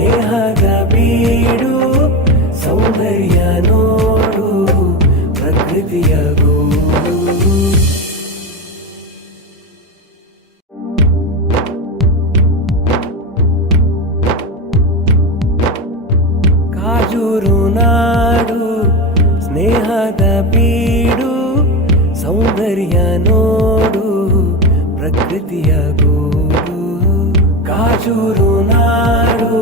ಸ್ನೇಹದ ಬೀಡು ಸೌಂದರ್ಯ ನೋಡು ಪ್ರಕೃತಿಯ ಗೂಡು. ಕಾಜೂರು ನಾಡು ಸ್ನೇಹದ ಬೀಡು ಸೌಂದರ್ಯ ನೋಡು ಪ್ರಕೃತಿಯ ಗೂಡು. ಕಾಜೂರು ನಾಡು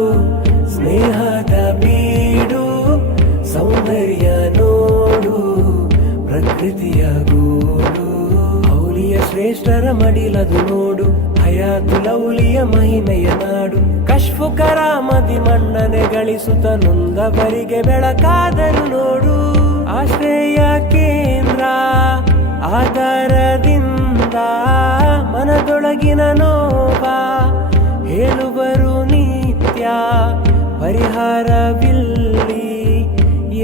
ಸ್ನೇಹದ ಬೀಡು ಸೌಂದರ್ಯ ನೋಡು ಪ್ರಕೃತಿಯ ಗೂಡು. ಔಲಿಯ ಶ್ರೇಷ್ಠರ ಮಡಿಲದು ನೋಡು ಹಯಾತುಲೌಲಿಯ ಮಹಿಮೆಯ ನಾಡು. ಕಶ್ಫು ಕರಾಮತಿ ಮನ್ನಣೆ ಗಳಿಸುತ್ತ ನೊಂದವರಿಗೆ ಬೆಳಕಾದರು ನೋಡು. ಆಶ್ರಯ ಕೇಂದ್ರ ಆಧಾರದಿಂದ ಮನದೊಳಗಿನ ನೋವ ಹೇಳುವರು ನಿತ್ಯ ಪರಿಹಾರವಿಲ್ಲಿ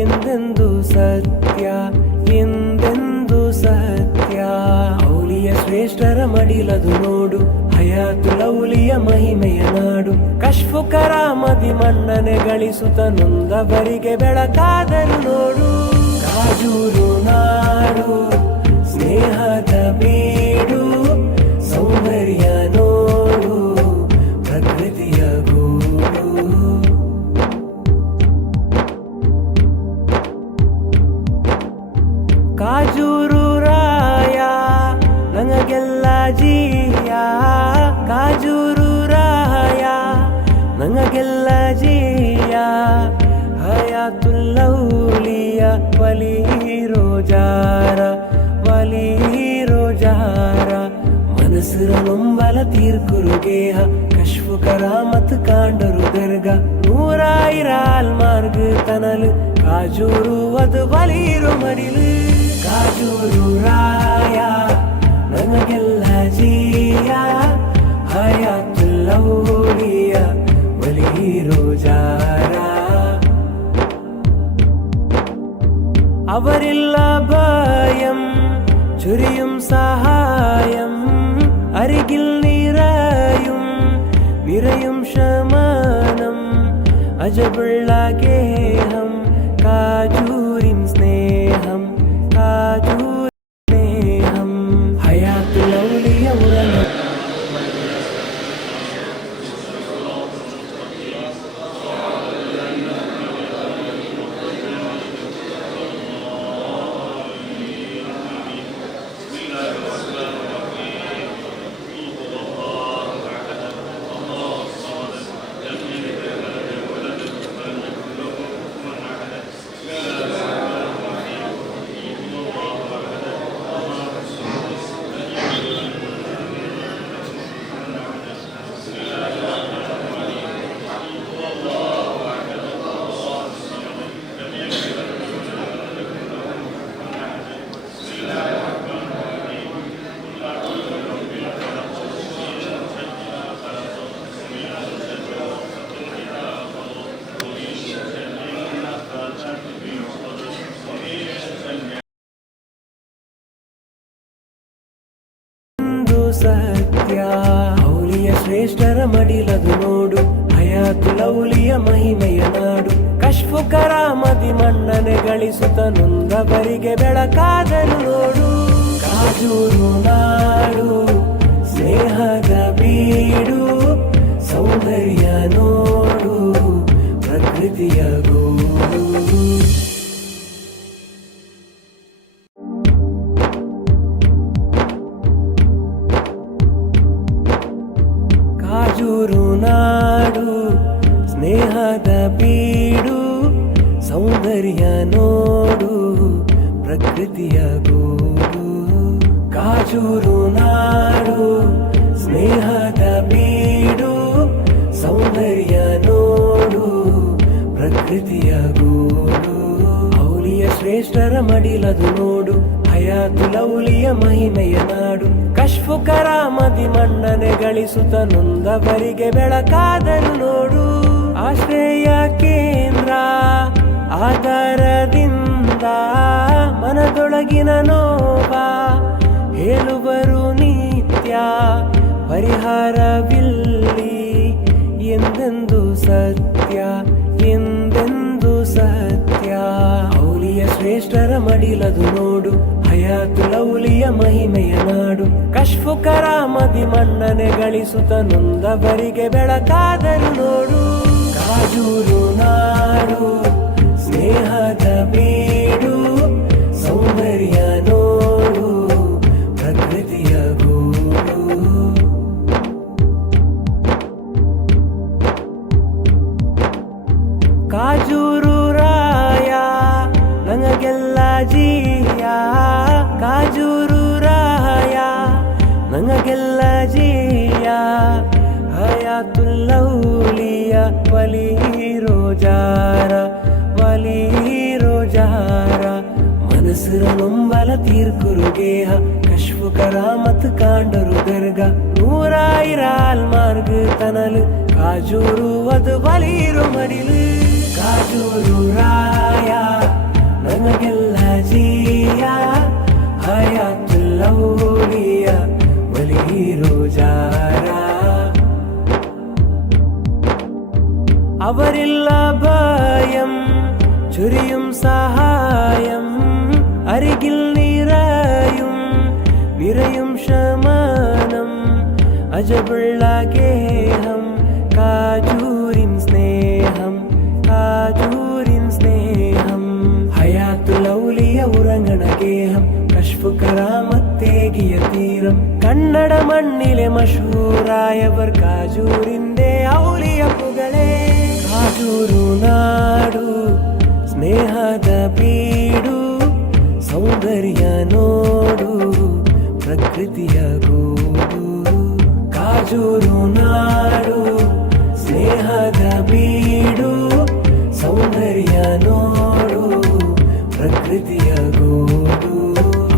ಎಂದೆಂದು ಸತ್ಯ ಎಂದೆಂದು ಸತ್ಯ. ಔಲಿಯ ಶ್ರೇಷ್ಠರ ಮಡಿಲದು ನೋಡು ಹಯಾತುಲೌಲಿಯ ಮಹಿಮೆಯ ನಾಡು. ಕಶ್ಫು ಕರಾಮತಿ ಮನ್ನಣೆ ಗಳಿಸುತ್ತ ನೊಂದವರಿಗೆ ಬೆಳಕಾದರು ನೋಡು. ಕಾಜೂರು ನಾಡು ಸ್ನೇಹದ ಬೀಡು ಸೌಂದರ್ಯ ನೋಡು ಪ್ರಕೃತಿಯ ಗೂಡು. ಕಾಜೂರು ರಾಯ ನನಗೆಲ್ಲ ಜೀಯ. ಕಾಜೂರು ರಾಯ ನನಗೆಲ್ಲ ಜೀಯ. ಹಯಾತುಲ್ಲೌಲಿಯ ವಲಿ ರೋಜಾರ ವಲಿ ರೋಜಾರ. ಮನಸ್ಸಿನ ನೊಂಬಲ ತೀರ್ಕುರುಗೇಹ ಕಶ್ಫು ಕರಾಮತ್ ಕಾಂಡರು ದರ್ಗ. ನೂರಾಯಿರಾಲ್ ಮಾರ್ಗ ತನಲು ಕಾಜೂರು ಅದು ಬಲೀರು ಮಡಿಲು. ಕಾಜೂರು ರಾಯ ನನಗೆಲ್ಲ ಜೀಯ. ಹಯಾತುಲ್ಲೌಲಿಯ ವಲಿ ರೋಜಾರ. അവരില്ല ഭയം ചൊരിയും സഹായം. അരികിൽ നിറയും ശമനം അജബുള്ള ഗേഹം. കാജൂരിൻ സ്നേഹം കാജൂരിൻ സ്നേഹം. ഹയാത്തുലൗലിയ ഉറങ്ങ ಸತ್ಯ. ಔಲಿಯ ಶ್ರೇಷ್ಠರ ಮಡಿಲದು ನೋಡು ಹಯಾತುಲೌಲಿಯ ಮಹಿಮೆಯ ನಾಡು. ಕಶ್ಫು ಕರಾಮತಿ ಮನ್ನಣೆ ಗಳಿಸುತ್ತ ನೊಂದವರಿಗೆ ಬೆಳಕಾದರು ನೋಡು. ಕಾಜೂರು ನಾಡು ಸ್ನೇಹದ ಬೀಡು ಸೌಂದರ್ಯ ನೋಡು ಪ್ರಕೃತಿಯ ಗೂಡು. ಕಾಜೂರು ನಾಡು ಸ್ನೇಹದ ಬೀಡು ಸೌಂದರ್ಯ ನೋಡು ಪ್ರಕೃತಿಯ ಗೂಡು. ಕಾಜೂರು ನಾಡು ಸ್ನೇಹದ ಬೀಡು ಸೌಂದರ್ಯ ನೋಡು ಪ್ರಕೃತಿಯ ಗೂಡು. ಔಲಿಯ ಶ್ರೇಷ್ಠರ ಮಡಿಲದು ನೋಡು ಹಯಾತುಲೌಲಿಯ ಮಹಿಮೆಯ ನಾಡು. ಕಶ್ಫು ಕರಾಮತಿ ಮನ್ನಣೆ ಗಳಿಸುತ್ತ ನೊಂದವರಿಗೆ ಬೆಳಕಾದರು ನೋಡು. ಆಶ್ರಯ ಕೇಂದ್ರ ಆಧಾರದಿಂದ ಮನದೊಳಗಿನ ನೋವ ಹೇಳುವರು ನಿತ್ಯ ಪರಿಹಾರವಿಲ್ಲಿ ಎಂದೆಂದು ಸತ್ಯ ಎಂದೆಂದು ಸತ್ಯ. ಔಲಿಯ ಶ್ರೇಷ್ಠರ ಮಡಿಲದು ನೋಡು, ಹಯಾತುಲೌಲಿಯ ಮಹಿಮೆಯ ನಾಡು. ಕಶ್ಫು ಕರಾಮದಿ ಮನ್ನನೆ ಗಳಿಸುತ್ತ ನೊಂದವರಿಗೆ ಬೆಳಕಾದರು ನೋಡು. ಕಾಜೂರು ನಾಡು ಸ್ನೇಹದ ಬೀಡು, ಸೌಂದರ್ಯ ನೋಡು ಪ್ರಕೃತಿಯ ಗೂಡು. ಕಾಜೂರು ರಾಯ ನಂಗೆಲ್ಲ ಜೀಯ, ಕಾಜೂರು ರಾಯ ನಂಗೆಲ್ಲ ಜೀಯ. ಹಯಾತುಲ್ಲೌಲಿಯ ವಲಿ ರೋಜಾರ ವಲಿ ರೋಜಾರ. ಮನಸ್ಸಿರ ನೊಂಬಲ ತೀರ್ಕುರುಗೇಹ, ಕಶ್ಫು ಕರಾಮತ್ ಕಾಂಡರು ದರ್ಗ. ನೂರಾಯಿರಾಲ್ ಮಾರ್ಗ ತನಲು ಕಾಜೂರು ಅದು ಬಲೀರು ಮಡಿಲು. ಕಾಜೂರು ರಾಯ ನನಗೆಲ್ಲ ಜೀಯ, ಹಯಾತುಲ್ಲೌಲಿಯ ವಲಿ ರೋಜಾರ. അവരില്ല ഭയം ചൊരിയും സഹായം, അരികിൽ നിറയും നിറയും ശമനം. അജബുള്ള ഗേഹം കാജൂരിൻ സ്നേഹം കാജൂരിൻ സ്നേഹം. ഹയാത്തുലൗലിയ ഉറങ്ങണ ഗേഹം, കശ്ഫു കറാമത്തേകിയ തീരം. കന്നഡ മണ്ണിലെ മഷൂറായവർ കാജൂരിന്റെ ഔലിയ പുകളെ. ಕಾಜೂರು ನಾಡು ಸ್ನೇಹದ ಬೀಡು, ಸೌಂದರ್ಯ ನೋಡು ಪ್ರಕೃತಿಯ ಗೂಡು. ಕಾಜೂರು ನಾಡು ಸ್ನೇಹದ ಬೀಡು, ಸೌಂದರ್ಯ ನೋಡು ಪ್ರಕೃತಿಯ ಗೂಡು.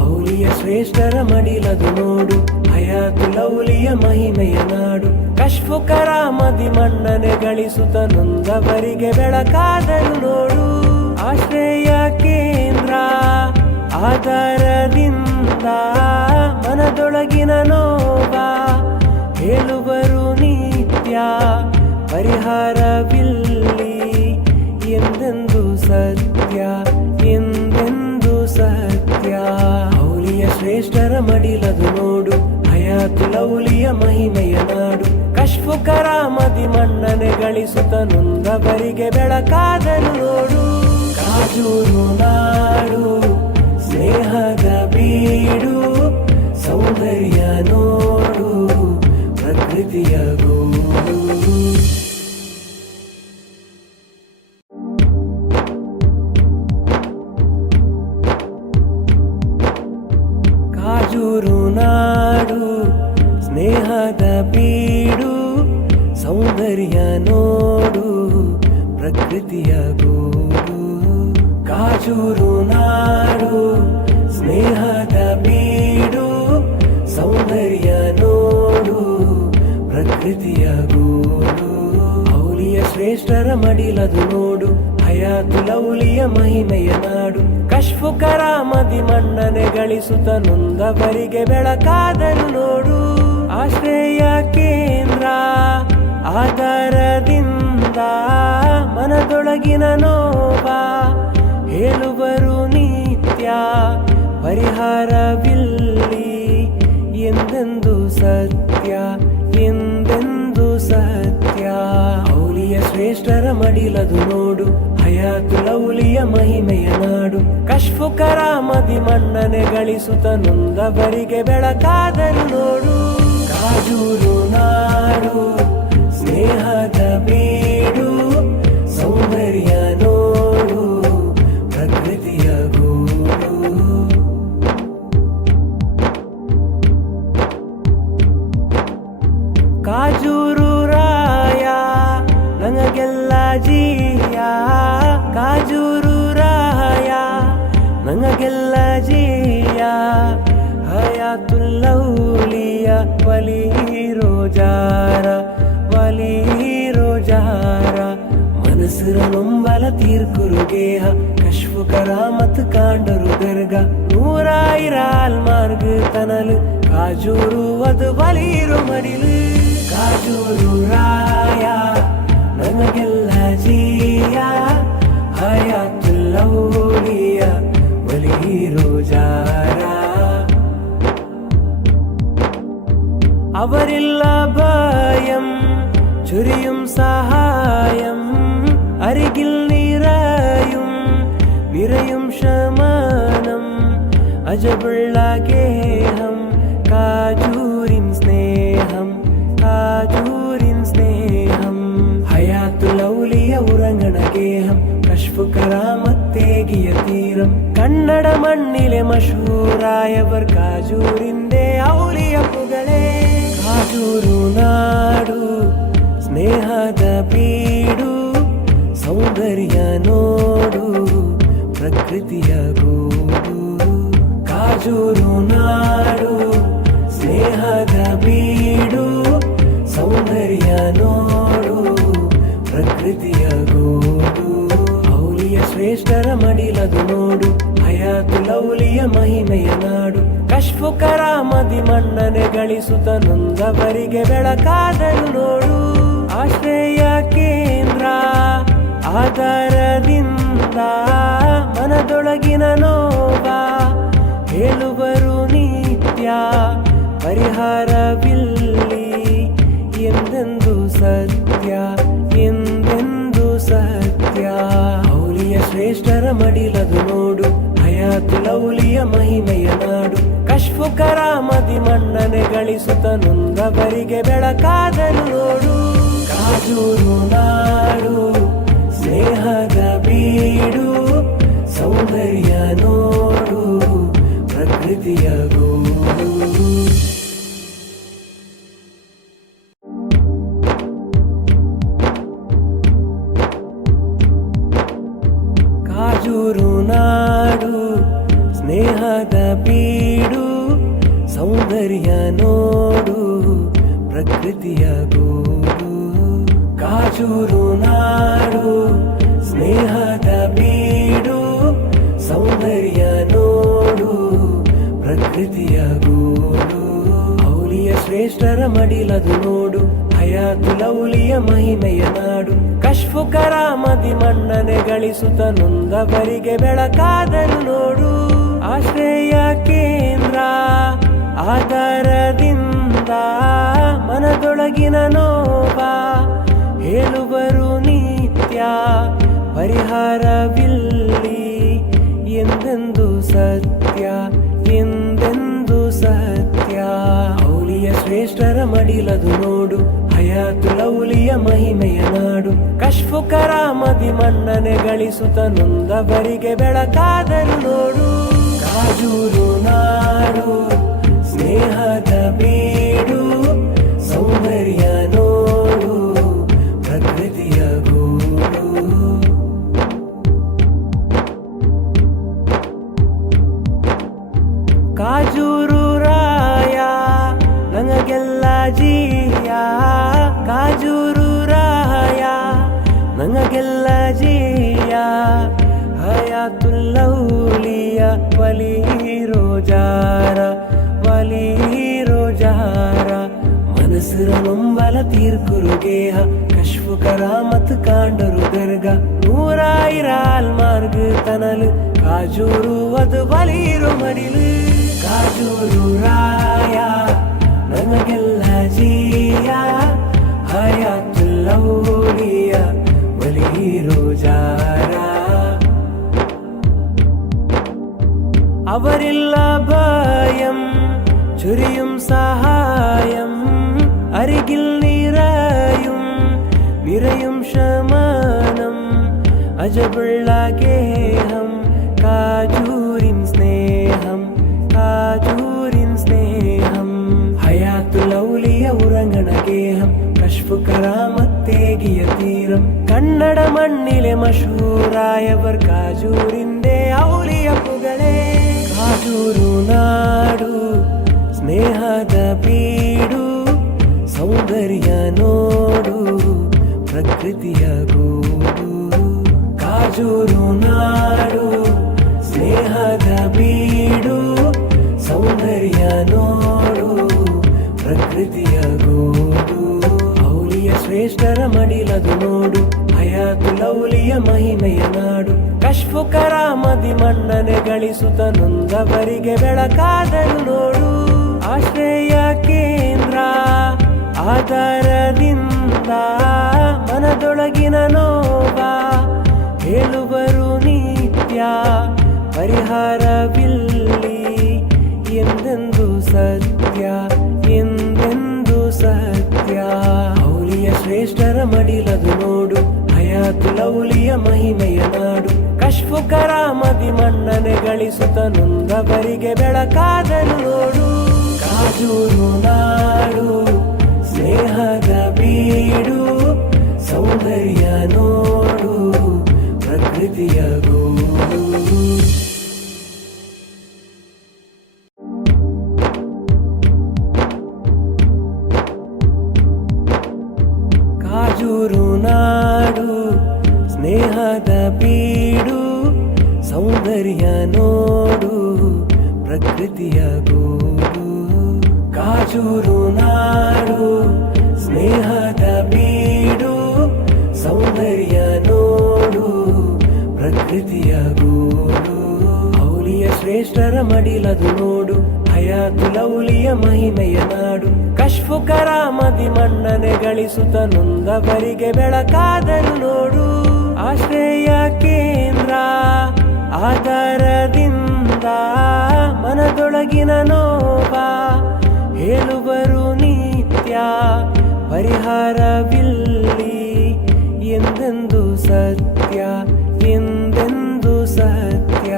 ಔಲಿಯ ಶ್ರೇಷ್ಠರ ಮಡಿಲದು ನೋಡು, ಹಯಾತುಲೌಲಿಯ ಮಹಿಮೆಯ ನಾಡು. ಕಶ್ಫು ಕರಾಮದಿ ಮನ್ನನೆ ಗಳಿಸುತ್ತ ನೊಂದವರಿಗೆ ಬೆಳಕಾದರು ನೋಡು. ಆಶ್ರಯ ಕೇಂದ್ರ ಆಧಾರದಿಂದ ಮನದೊಳಗಿನ ನೋವ ಹೇಳುವರು ನಿತ್ಯ. ಪರಿಹಾರವಿಲ್ಲಿ ಎಂದೆಂದು ಸತ್ಯ ಎಂದೆಂದು ಸತ್ಯ. ಔಲಿಯ ಶ್ರೇಷ್ಠರ ಮಡಿಲದು ನೋಡು, ಹಯಾತುಲೌಲಿಯ ಮಹಿಮೆಯ ನಾಡು. ಕಶ್ಫು ಕರಾಮದಿ ಮನ್ನನೆ ಗಳಿಸುತ್ತ ನೊಂದವರಿಗೆ ಬೆಳಕಾದರು ನೋಡು. ಕಾಜೂರು ನಾಡು ಸ್ನೇಹದ ಬೀಡು, ಸೌಂದರ್ಯ ನೋಡು ಪ್ರಕೃತಿಯ ಗೂಡು. ಕಾಜೂರು ನಾಡು ಸ್ನೇಹದ ಬೀಡು, ಸೌಂದರ್ಯ ನೋಡು ಪ್ರಕೃತಿಯ ಗೂಡು. ಕಾಜೂರು ನಾಡು ಸ್ನೇಹದ ಬೀಡು, ಸೌಂದರ್ಯ ನೋಡು ಪ್ರಕೃತಿಯ ಗೂಡು. ಔಲಿಯ ಶ್ರೇಷ್ಠರ ಮಡಿಲದು ನೋಡು, ಹಯಾತುಲೌಲಿಯ ಮಹಿಮೆಯ ನಾಡು. ಕಶ್ಫು ಕರಾಮದಿ ಮನ್ನನೆ ಗಳಿಸುತ್ತ ನೊಂದವರಿಗೆ ಬೆಳಕಾದರು ನೋಡು. ಆಶ್ರಯ ಕೇಂದ್ರ ಆಧಾರದಿಂದ ಮನದೊಳಗಿನ ನೋವ ಹೇಳುವರು ನಿತ್ಯ. ಪರಿಹಾರವಿಲ್ಲಿ ಎಂದೆಂದು ಸತ್ಯ ಎಂದೆಂದು ಸತ್ಯ. ಔಲಿಯ ಶ್ರೇಷ್ಠರ ಮಡಿಲದು ನೋಡು, ಹಯಾತುಲೌಲಿಯ ಮಹಿಮೆಯ ನಾಡು. ಕಶ್ಫು ಕರಾಮದಿ ಮನ್ನನೆ ಗಳಿಸುತ್ತ ನೊಂದವರಿಗೆ ಬೆಳಕಾದರು ನೋಡು. ಕಾಜೂರು ನಾಡು ಸ್ನೇಹದ ಬೀಡು, ಸೌಂದರ್ಯ ನೋಡು ಪ್ರಕೃತಿಯ ಗೂಡು. ಕಾಜೂರು ರಾಯ ನಂಗೆಲ್ಲ ಜೀಯ, ಕಾಜೂರು ರಾಯ ನಂಗೆಲ್ಲ ಜೀಯ. ಹಯಾತುಲ್ಲೌಲಿಯ ವಲಿ ರೋಜಾರ ವಲಿ ರೋಜಾರ. ಮನಸ್ಸಿರ ನೊಂಬಲ ತೀರ್ಕುರುಗೇಹ, ಕಶ್ಫು ಕರಾಮತ್ ಕಾಂಡರು ದರ್ಗ. ನೂರಾಯಿರಾಲ್ ಮಾರ್ಗ ತನಲು ಕಾಜೂರು ಅದು ಬಲೀರು ಮಡಿಲು. ಕಾಜೂರು ರಾಯ ನಮಗೆಲ್ಲ ಜೀಯ ಹಯಾತುಲ್ ಔಲಿಯ ವಲಿ ರೋಜಾರ. അവരില്ല ഭയം ചുരിയും സഹായം അരികിൽ നിറയും ശമനം അജബുള്ള ഗേഹം കാജൂരിൻ സ്നേഹം ഹയാത്തുൽ ഔലിയ ഉറങ്ങണ ഗേഹം കശ്ഫ് കറാമത്തേകിയ തീരം കന്നഡ മണ്ണിലെ മഷൂറായവർ കാജൂരിന്റെ ഔലിയ പുകളെ. ಕಾಜೂರು ನಾಡು ಸ್ನೇಹದ ಬೀಡು ಸೌಂದರ್ಯ ನೋಡು ಪ್ರಕೃತಿಯ ಗೂಡು. ಕಾಜೂರು ನಾಡು ಸ್ನೇಹದ ಬೀಡು ಸೌಂದರ್ಯ ನೋಡು ಪ್ರಕೃತಿಯ ಗೂಡು. ಔಲಿಯ ಶ್ರೇಷ್ಠರ ಮಡಿಲದು ನೋಡು ಹಯಾತುಲ್ ಔಲಿಯ ಮಹಿಮೆಯ ನಾಡು. ಕಶ್ಫು ಕರಾಮದಿ ಮನ್ನಣೆ ಗಳಿಸುತ್ತ ನೊಂದವರಿಗೆ ಬೆಳಕಾದರು ನೋಡು. ಆಶ್ರಯ ಕೇಂದ್ರ ಆಧಾರದಿಂದ ಮನದೊಳಗಿನ ನೋವ ಹೇಳುವರು ನಿತ್ಯ ಪರಿಹಾರವಿಲ್ಲಿ ಎಂದೆಂದು ಸತ್ಯ ಎಂದೆಂದು ಸತ್ಯ. ಔಲಿಯ ಶ್ರೇಷ್ಠರ ಮಡಿಲದು ನೋಡು ಹಯಾತುಲ್ ಔಲಿಯ ಮಹಿಮೆಯ ನಾಡು. ಕಶ್ಫು ಕರಾಮದಿ ಮನ್ನಣೆ ಗಳಿಸುತ್ತ ನೊಂದವರಿಗೆ ಬೆಳಕಾದರು ನೋಡು. ಕಾಜೂರು ನಾಡು ಸ್ನೇಹದ ಬೀಡು ಸೌಂದರ್ಯ ನೋಡು ಪ್ರಕೃತಿಯ ಗೂಡು. ಕಾಜೂರು ನಾಡು ಸ್ನೇಹದ ಬೀಡು ಸೌಂದರ್ಯ ನೋಡು ಪ್ರಕೃತಿಯ ಗೂಡು. ಕಾಜೂರು ನಾಡು ಸ್ನೇಹದ ಬೀಡು ಸೌಂದರ್ಯ ನೋಡು ಪ್ರಕೃತಿಯ ಗೂಡು. ಔಲಿಯ ಶ್ರೇಷ್ಠರ ಮಡಿಲದು ನೋಡು ಹಯಾತುಲ್ ಔಲಿಯ ಮಹಿಮೆಯ ನಾಡು. ಕಶ್ಫು ಕರಾಮದಿ ಮನ್ನಣೆ ಗಳಿಸುತ್ತ ನೊಂದವರಿಗೆ ಬೆಳಕಾದರು ನೋಡು. ಆಶ್ರಯ ಕೇಂದ್ರ ಆಧಾರದಿಂದ ಮನದೊಳಗಿನ ನೋವ ಹೇಳುವರು ನಿತ್ಯ ಪರಿಹಾರವಿಲ್ಲಿ ಎಂದೆಂದು ಸತ್ಯ ಎಂದೆಂದು ಸತ್ಯ. ಔಲಿಯ ಶ್ರೇಷ್ಠರ ಮಡಿಲದು ನೋಡು ಹಯಾತುಲ್ ಔಲಿಯ ಮಹಿಮೆಯ ನಾಡು. ಕಶ್ಫು ಕರಾಮದಿ ಮನ್ನಣೆ ಗಳಿಸುತ್ತ ನೊಂದವರಿಗೆ ಬೆಳಕಾದರು ನೋಡು. ಕಾಜೂರು ನಾಡು ಸ್ನೇಹದ ಬೀಡು ಸೌಂದರ್ಯ ನೋಡು ಪ್ರಕೃತಿಯ ಗೂಡು. ಕಾಜೂರು ರಾಯ ನನಗೆಲ್ಲ ಜೀಯ ಕಾಜೂರು ರಾಯ ನನಗೆಲ್ಲ ಜೀಯ ಹಯಾತುಲ್ ಔಲಿಯ ವಲಿ ರೋಜಾರ ವಲಿ ರೋಜಾರ. ಮನಸ್ಸಿರ ನೊಂಬಲ ತೀರ್ಕುರುಗೇಹ ಕಶ್ಫು ಕರಾಮತ್ ಕಾಂಡರು ದರ್ಗ ನೂರಾಯಿರಾಲ್ ಮಾರ್ಗ ತನಲು ಕಾಜೂರು ಅದು ಬಲೀರು ಮಡಿಲು. ಕಾಜೂರು ರಾಯ ನನಗೆಲ್ಲ ಜೀಯ ಹಯಾತುಲ್ ಔಲಿಯ ವಲಿ ರೋಜಾರ. അവരില്ല ഭയം ചുരിയും സഹായം അരികിൽ നിറയും ശമനം അജബുള്ള ഗേഹം കാജൂരിൻ സ്നേഹം ഹയാത്തുൽ ഔലിയ ഉറങ്ങണ ഗേഹം കശ്ഫ് കറാമത്തേകിയ തീരം കന്നഡ മണ്ണിലെ മഷൂറായവർ കാജൂരിന്റെ ഔലിയ പുകളെ. ಕಾಜೂರು ನಾಡು ಸ್ನೇಹದ ಬೀಡು ಸೌಂದರ್ಯ ನೋಡು ಪ್ರಕೃತಿಯ ಗೂಡು. ಕಾಜೂರು ನಾಡು ಸ್ನೇಹದ ಬೀಡು ಸೌಂದರ್ಯ ನೋಡು ಪ್ರಕೃತಿಯ ಗೂಡು. ಔಲಿಯ ಶ್ರೇಷ್ಠರ ಮಡಿಲದು ನೋಡು, ಹಯಾತುಲ್ ಔಲಿಯ ಮಹಿಮೆಯ ನಾಡು. ಕಶ್ಫು ಕರಾಮದಿ ಮನ್ನಣೆ ಗಳಿಸುತ್ತ ನೊಂದವರಿಗೆ ಬೆಳಕಾದರು ನೋಡು. ಆಶ್ರಯ ಕೇಂದ್ರ ಆಧಾರದಿಂದ ಮನದೊಳಗಿನ ನೋವ ಹೇಳುವರು ನಿತ್ಯ ಪರಿಹಾರವಿಲ್ಲಿ ಎಂದೆಂದು ಸತ್ಯ, ಎಂದೆಂದು ಸತ್ಯ. ಔಲಿಯ ಶ್ರೇಷ್ಠರ ಮಡಿಲದು ನೋಡು, ಹಯಾತುಲ್ ಔಲಿಯ ಮಹಿಮೆಯ ನಾಡು. ಕಶ್ಫು ಕರಾಮದಿ ಮನ್ನಣೆ ಗಳಿಸುತ್ತ ನೊಂದವರಿಗೆ ಬೆಳಕಾದರು ನೋಡು. ಕಾಜೂರು ನಾಡು ಸ್ನೇಹದ ಬೀಡು, ಸೌಂದರ್ಯ ನೋಡು ಪ್ರಕೃತಿಯ ಗೂಡು. ಕಾಜೂರು ನಾಡು ಸ್ನೇಹದ ಬೀಡು, ಸೌಂದರ್ಯ ನೋಡು ಪ್ರಕೃತಿಯ ಗೂಡು. ಕಾಜೂರು ನಾಡು ಸ್ನೇಹದ ಬೀಡು, ಸೌಂದರ್ಯ ನೋಡು ಪ್ರಕೃತಿಯ ಗೂಡು. ಔಲಿಯ ಶ್ರೇಷ್ಠರ ಮಡಿಲದು ನೋಡು, ಹಯಾತುಲ್ ಔಲಿಯ ಮಹಿಮೆಯ ನಾಡು. ಕಶ್ಫು ಕರಾಮದಿ ಮನ್ನಣೆ ಗಳಿಸುತ್ತ ನೊಂದವರಿಗೆ ಬೆಳಕಾದರು ನೋಡು. ಆಶ್ರಯ ಕೇಂದ್ರ ಆಧಾರದಿಂದ ಮನದೊಳಗಿನ ನೋವ ಹೇಳುವರು ನಿತ್ಯ ಪರಿಹಾರವಿಲ್ಲಿ ಎಂದೆಂದು ಸತ್ಯ, ಎಂದೆಂದು ಸತ್ಯ.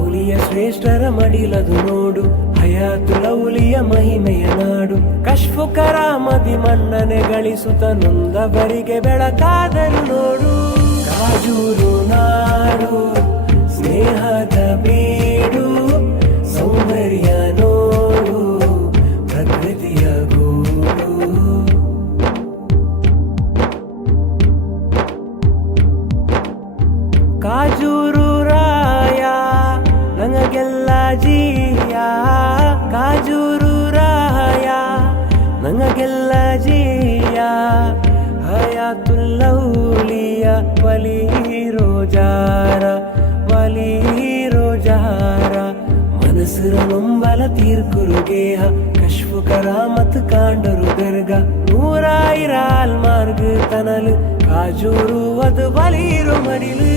ಔಲಿಯ ಶ್ರೇಷ್ಠರ ಮಡಿಲದು ನೋಡು, ಹಯಾತುಲ್ ಔಲಿಯ ಮಹಿಮೆಯ ನಾಡು. ಕಶ್ಫು ಕರಾಮದಿ ಮನ್ನಣೆ ಗಳಿಸುತ್ತ ನೊಂದವರಿಗೆ ಬೆಳಕಾದರು ನೋಡು. ಕಾಜೂರು ನಾಡು ಸ್ನೇಹದ ಬೀಡು, ಸೌಂದರ್ಯ ನೋಡು ಪ್ರಕೃತಿಯ ಗೂಡು. ಕಾಜೂರು ರಾಯ ನಂಗೆಲ್ಲ ಜೀಯ, ಕಾಜೂರು ರಾಯ ನಂಗೆಲ್ಲ ಜೀಯ. ಹಯಾತುಲ್ ಔಲಿಯ ವಲಿ ರೋಜಾರ, ವಲಿ ರೋಜಾರ. ಮನಸ್ಸುರ ನೊಂಬಲ ತೀರ್ಕುರುಗೇಹ, ಕಶ್ಫು ಕರಾಮತ್ ಕಾಂಡರು ದರ್ಗ. ನೂರಾಯಿರಾಲ್ ಮಾರ್ಗ ತನಲು ಕಾಜೂರು ಅದು ಬಲೀರು ಮಡಿಲು.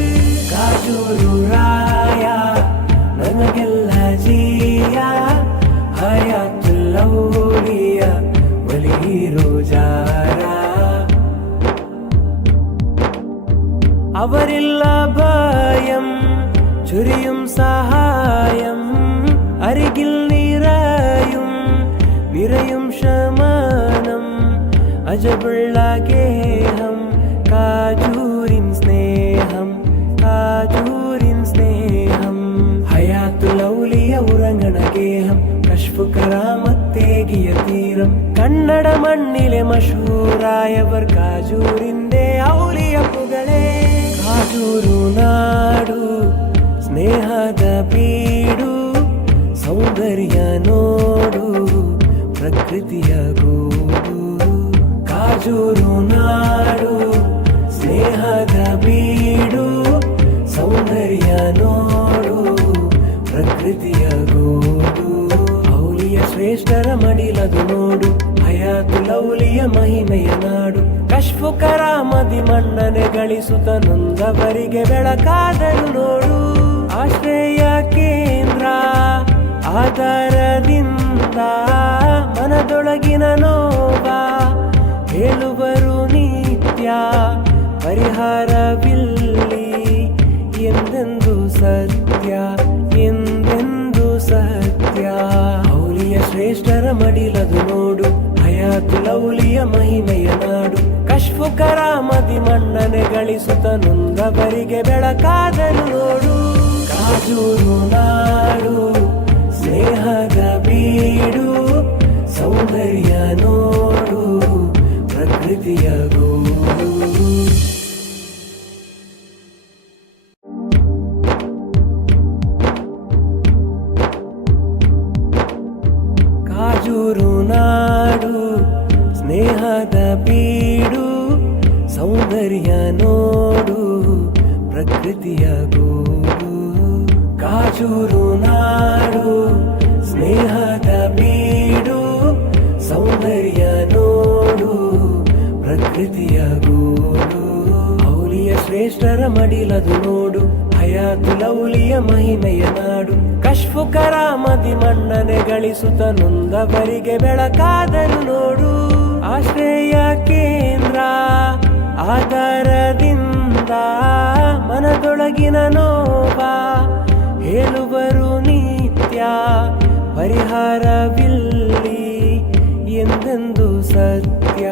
ಕಾಜೂರು ರಾಯ ನನಗೆಲ್ಲ ಜೀಯ, ಹಯಾತುಲ್ ಔಲಿಯ ವಲಿ ರೋಜಾರ. അവരില്ല ഭയം ചൊരിയും സഹായം, അരികിൽ നിറയും നിറയും ശമനം. അജബുള്ള ഗേഹം കാജൂരിൻ സ്നേഹം, കാജൂരിൻ സ്നേഹം. ഹയാത്തുൽ ഔലിയ ഉറങ്ങണ ഗേഹം, കശ്ഫു കറാമത്തേകിയ തീരം. കന്നഡ മണ്ണിലെ മഷൂറായവർ കാജൂരിന്റെ ഔലിയ പുകളെ. ಕಾಜೂರು ನಾಡು ಸ್ನೇಹದ ಬೀಡು, ಸೌಂದರ್ಯ ನೋಡು ಪ್ರಕೃತಿಯ ಗೂಡು. ಕಾಜೂರು ನಾಡು ಸ್ನೇಹದ ಬೀಡು, ಸೌಂದರ್ಯ ನೋಡು ಪ್ರಕೃತಿಯ ಗೂಡು. ಔಲಿಯ ಶ್ರೇಷ್ಠರ ಮಡಿಲದು ನೋಡು, ಹಯಾತುಲ್ ಔಲಿಯ ಮಹಿಮೆಯ ನಾಡು. ಕಶ್ಫು ಕರಾಮದಿ ಮನ್ನಣೆ ಗಳಿಸುತ್ತ ನೊಂದವರಿಗೆ ಬೆಳಕಾದರು ನೋಡು. ಆಶ್ರಯ ಕೇಂದ್ರ ಆಧಾರದಿಂದ ಮನದೊಳಗಿನ ನೋವ ಹೇಳುವರು ನಿತ್ಯ ಪರಿಹಾರವಿಲ್ಲಿ ಎಂದೆಂದು ಸತ್ಯ, ಎಂದೆಂದು ಸತ್ಯ. ಔಲಿಯ ಶ್ರೇಷ್ಠರ ಮಡಿಲದು ನೋಡು, ಹಯಾತುಲ್ ಔಲಿಯ ಮಹಿಮೆಯ ನಾಡು. ಕಶ್ಫು ಕರಾಮದಿ ಮನ್ನಣೆ ಗಳಿಸುತ್ತ ನೊಂದವರಿಗೆ ಬೆಳಕಾದರು ನೋಡು. ಕಾಜೂರು ನಾಡು ಸ್ನೇಹದ ಬೀಡು, ಸೌಂದರ್ಯ ನೋಡು ಪ್ರಕೃತಿಯ ಗೂಡು. ಕಾಜೂರು ನಾಡು ಸ್ನೇಹದ ಬೀಡು, ಪ್ರಕೃತಿಯ ಗೂಡು ಕಾಜೂರು ನಾಡು ಸ್ನೇಹದ ಬೀಡು ಸೌಂದರ್ಯ ನೋಡು ಪ್ರಕೃತಿಯ ಗೂಡು ಔಲಿಯ ಶ್ರೇಷ್ಠರ ಮಡಿಲದು ನೋಡು ಹಯಾತು ಲೌಲಿಯ ಮಹಿಮೆಯ ನಾಡು ಕಶ್ಫು ಕರಾಮದಿ ಮನ್ನಣೆ ಗಳಿಸುತ್ತ ನೊಂದವರಿಗೆ ಬೆಳಕಾದರು ನೋಡು ಆಶ್ರಯ ಕೇಂದ್ರ ಆಧಾರದಿಂದ ಮನದೊಳಗಿನ ನೋವ ಹೇಳುವರು ನಿತ್ಯ ಪರಿಹಾರವಿಲ್ಲಿ ಎಂದೆಂದು ಸತ್ಯ